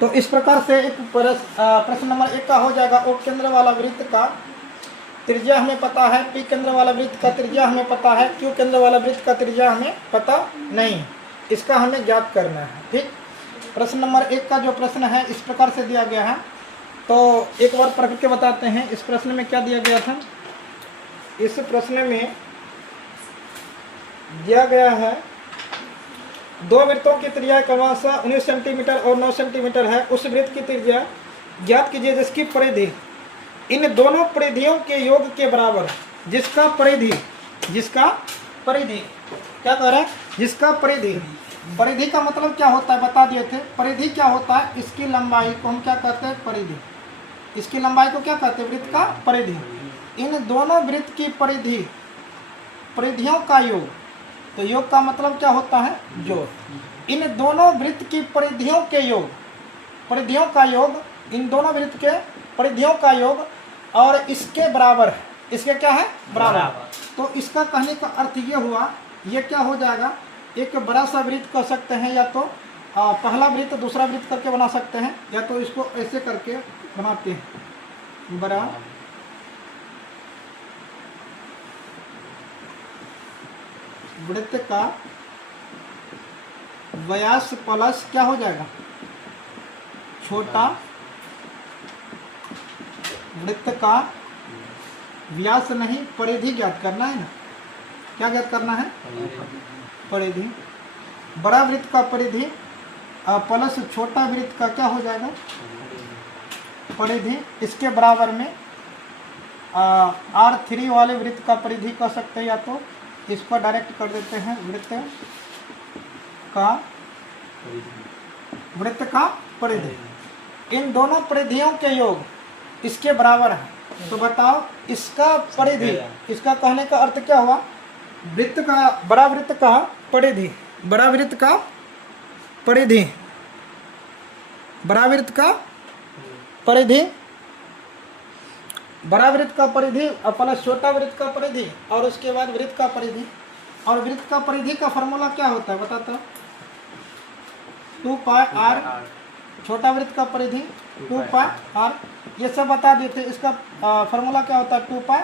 तो इस प्रकार से एक प्रश्न नंबर 1 का हो जाएगा। ओ केंद्र वाला वृत्त का त्रिज्या हमें पता है, पी केंद्र वाला वृत्त का त्रिज्या हमें पता है, क्यू केंद्र वाला वृत्त का त्रिज्या हमें पता नहीं, इसका हमें ज्ञात करना है। ठीक, प्रश्न नंबर 1 का जो प्रश्न है इस प्रकार से दिया गया है। तो एक बार पढ़ के बताते हैं इस प्रश्न में क्या दिया गया था। इस प्रश्न में दिया गया है दो वृत्तों की त्रिज्या क्रमशः 19 सेंटीमीटर और 9 सेंटीमीटर है। उस वृत्त की त्रिज्या ज्ञात कीजिए जिसकी परिधि इन दोनों परिधियों के योग के बराबर, जिसका परिधि क्या कह रहा है, जिसका परिधि का मतलब क्या होता है बता दिए थे। परिधि क्या होता है, इसकी लंबाई को हम क्या कहते हैं, परिधि। इसकी लंबाई को क्या कहते हैं, वृत्त का परिधि। इन दोनों वृत्त की परिधियों का योग, तो योग का मतलब क्या होता है, जोड़। इन दोनों वृत्त की परिधियों का योग, इन दोनों वृत्त के परिधियों का योग और इसके बराबर है। इसके क्या है, बराबर। तो इसका कहने का अर्थ ये हुआ, ये क्या हो जाएगा, एक बड़ा सा वृत्त कर सकते हैं, या तो पहला वृत्त दूसरा वृत्त करके बना सकते हैं, या तो इसको ऐसे करके बनाते हैं। बड़ा वृत्त का व्यास प्लस क्या हो जाएगा, छोटा वृत्त का व्यास, नहीं परिधि ज्ञात करना है ना। क्या ज्ञात करना है, परिधि। बड़ा वृत्त का परिधि प्लस छोटा वृत्त का क्या हो जाएगा, परिधि। इसके बराबर में R3 वाले वृत्त का परिधि कर सकते हैं, या तो इसको डायरेक्ट कर देते हैं वृत्त का परिधि। इन दोनों परिधियों के योग इसके बराबर है। तो बताओ इसका परिधि, इसका कहने का अर्थ क्या हुआ, वृत्त का बड़ा वृत्त का परिधि, बड़ा वृत्त का परिधि, बड़ा वृत्त का परिधि, बड़ा वृत्त का परिधि प्लस छोटा वृत्त का परिधि, और उसके बाद वृत्त का परिधि। और वृत्त का परिधि का फॉर्मूला क्या होता है बताता हूँ, 2 पाई r, छोटा वृत्त का परिधि 2 पाई r, ये सब बता दिए थे। इसका फॉर्मूला क्या होता है, 2 पाई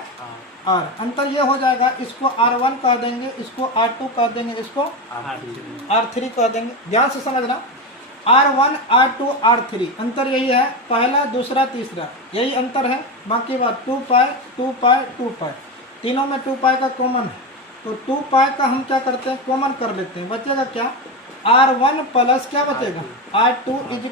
r। अंतर ये हो जाएगा, इसको R1 कह देंगे, इसको R2 कह देंगे, इसको R3 कह देंगे। ध्यान से समझना, R1 R2 R3 अंतर यही है, पहला दूसरा तीसरा यही अंतर है। बाकी बात 2 पाई 2 पाई 2 पाई, तीनों में 2 पाई का कॉमन है। तो 2 पाई का हम क्या करते हैं, कॉमन कर लेते हैं। बचेगा क्या, R1 प्लस क्या बचेगा, R2 इज